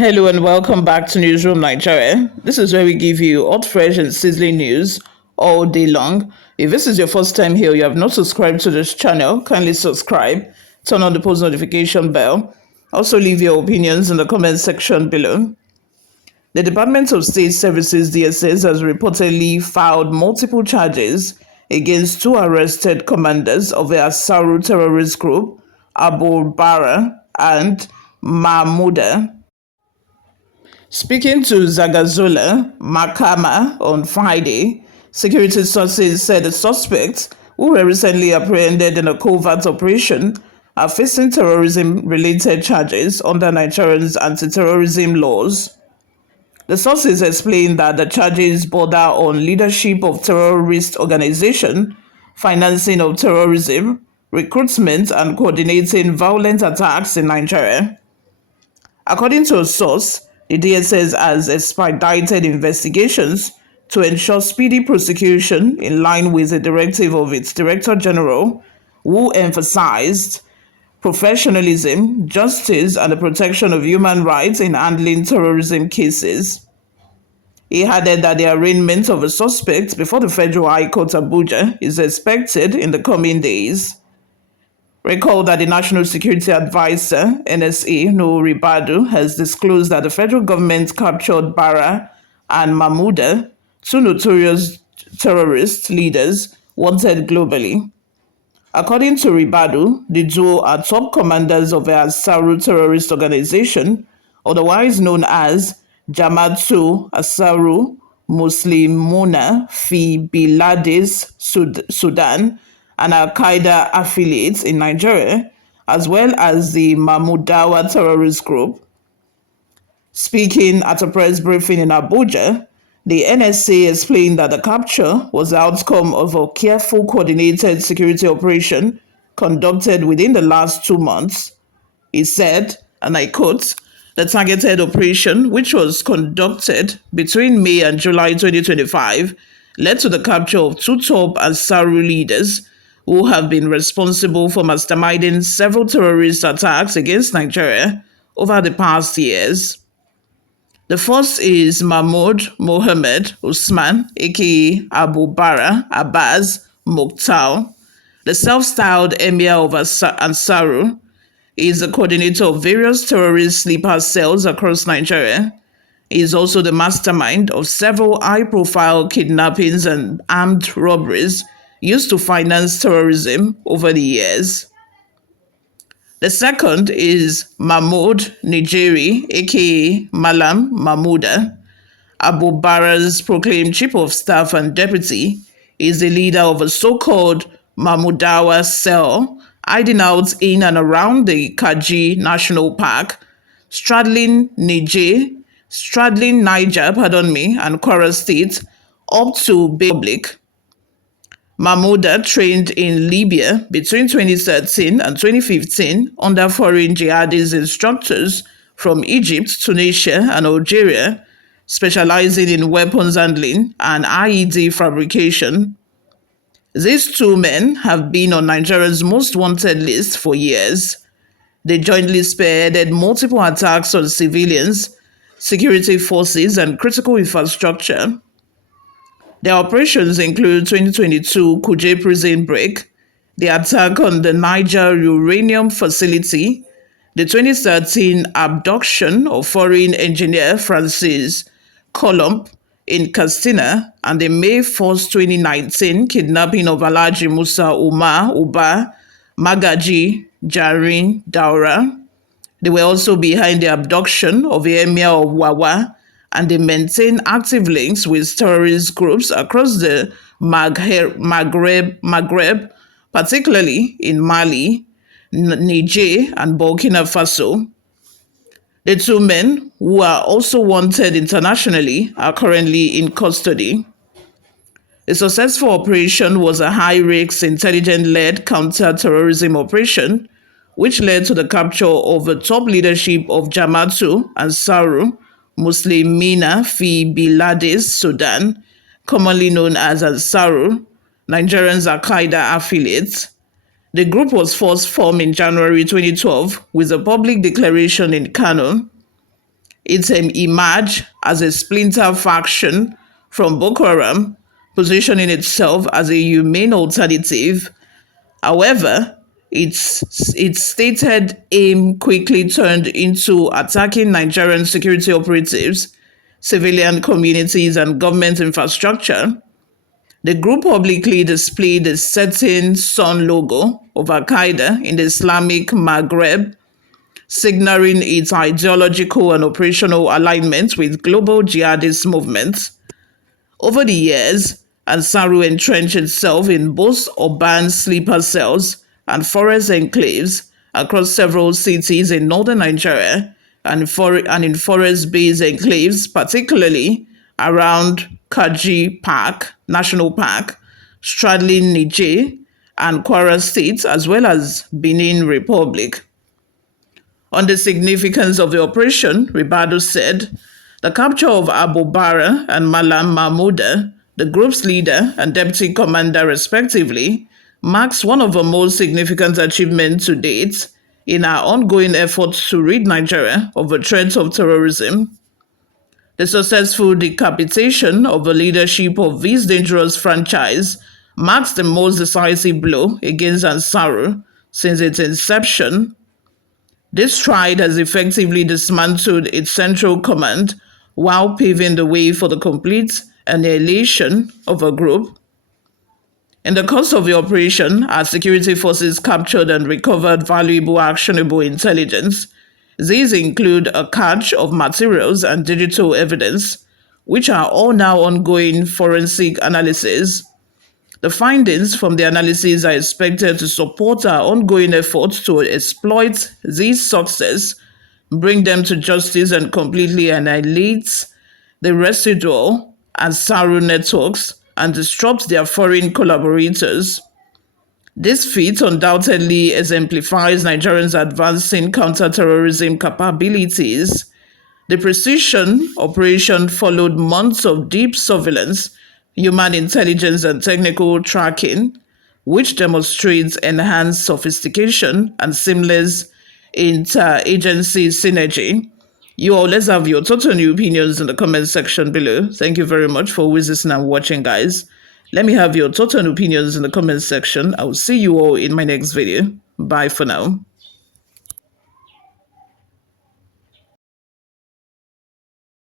Hello and welcome back to Newsroom Nigeria. This is where we give you hot, fresh, and sizzling news all day long. If this is your first time here, you have not subscribed to this channel, kindly subscribe, turn on the post notification bell. Also, leave your opinions in the comment section below. The Department of State Services (DSS) has reportedly filed multiple charges against two arrested commanders of the Ansaru terrorist group, Baraa and Mahmuda. Speaking to Zagazola Makama on Friday, security sources said the suspects, who were recently apprehended in a covert operation, are facing terrorism-related charges under Nigeria's anti-terrorism laws. The sources explained that the charges border on leadership of terrorist organization, financing of terrorism, recruitment, and coordinating violent attacks in Nigeria. According to a source, the DSS has expedited investigations to ensure speedy prosecution in line with the directive of its Director General, who emphasized professionalism, justice, and the protection of human rights in handling terrorism cases. He added that the arraignment of a suspect before the Federal High Court Abuja is expected in the coming days. Recall that the National Security Advisor, NSA, Nuhu Ribadu, has disclosed that the federal government captured Baraa and Mahmuda, two notorious terrorist leaders wanted globally. According to Ribadu, the duo are top commanders of the Ansaru terrorist organization, otherwise known as Jama'atu Ansaru Muslimuna fi Biladis Sudan, and Al-Qaeda affiliates in Nigeria, as well as the Mahmudawa terrorist group. Speaking at a press briefing in Abuja, the NSA explained that the capture was the outcome of a careful coordinated security operation conducted within the last 2 months. He said, and I quote, "The targeted operation, which was conducted between May and July 2025, led to the capture of two top Ansaru leaders who have been responsible for masterminding several terrorist attacks against Nigeria over the past years. The first is Mahmoud Mohammed Usman, aka Abu Baraa Abbas Mukhtar, the self-styled Emir of Ansaru. He is the coordinator of various terrorist sleeper cells across Nigeria. He is also the mastermind of several high-profile kidnappings and armed robberies used to finance terrorism over the years. The second is Mahmoud Nijeri, aka Malam Mahmuda. Abu Baraa's proclaimed chief of staff and deputy is the leader of a so-called Mahmudawa cell hiding out in and around the Kaji National Park, straddling Niger, and Kwara State up to Public. Mahmuda trained in Libya between 2013 and 2015 under foreign jihadist instructors from Egypt, Tunisia, and Algeria, specializing in weapons handling and IED fabrication. These two men have been on Nigeria's most wanted list for years. They jointly spearheaded multiple attacks on civilians, security forces, and critical infrastructure. Their operations include 2022 Kuje prison break, the attack on the Niger uranium facility, the 2013 abduction of foreign engineer Francis Colomb in Katsina, and the May 1st, 2019 kidnapping of Alhaji Musa Umar Uba Magaji Jarin Daura. They were also behind the abduction of the Emir of Wawa, and they maintain active links with terrorist groups across the Maghreb, particularly in Mali, Niger, and Burkina Faso. The two men, who are also wanted internationally, are currently in custody. The successful operation was a high-risk, intelligence-led counter-terrorism operation, which led to the capture of the top leadership of Jama'atu Ansaru Muslimina fi Biladis Sudan, commonly known as Ansaru, Nigeria's Al-Qaeda affiliate. The group was first formed in January 2012 with a public declaration in Kano. It emerged as a splinter faction from Boko Haram, positioning itself as a humane alternative. However, its stated aim quickly turned into attacking Nigerian security operatives, civilian communities, and government infrastructure. The group publicly displayed the certain sun logo of Al Qaeda in the Islamic Maghreb, signaling its ideological and operational alignment with global jihadist movements. Over the years, Ansaru entrenched itself in both urban sleeper cells and forest enclaves across several cities in northern Nigeria and in forest-based enclaves, particularly around Kaji Park, National Park, straddling Niger and Kwara states, as well as Benin Republic. On the significance of the operation, Ribado said, the capture of Abu Baraa and Mahmuda, the group's leader and deputy commander respectively, marks one of the most significant achievements to date in our ongoing efforts to rid Nigeria of the threat of terrorism. The successful decapitation of the leadership of this dangerous franchise marks the most decisive blow against Ansaru since its inception. This stride has effectively dismantled its central command while paving the way for the complete annihilation of a group. In the course of the operation, our security forces captured and recovered valuable actionable intelligence. These include a cache of materials and digital evidence, which are all now ongoing forensic analysis. The findings from the analysis are expected to support our ongoing efforts to exploit these success, bring them to justice, and completely annihilate the residual Ansaru networks and disrupt their foreign collaborators. This feat undoubtedly exemplifies Nigerians' advancing counterterrorism capabilities. The precision operation followed months of deep surveillance, human intelligence, and technical tracking, which demonstrates enhanced sophistication and seamless interagency synergy. You all, let's have your total new opinions in the comment section below. Thank you very much for listening and watching, guys. Let me have your total opinions in the comment section. I will see you all in my next video. Bye for now.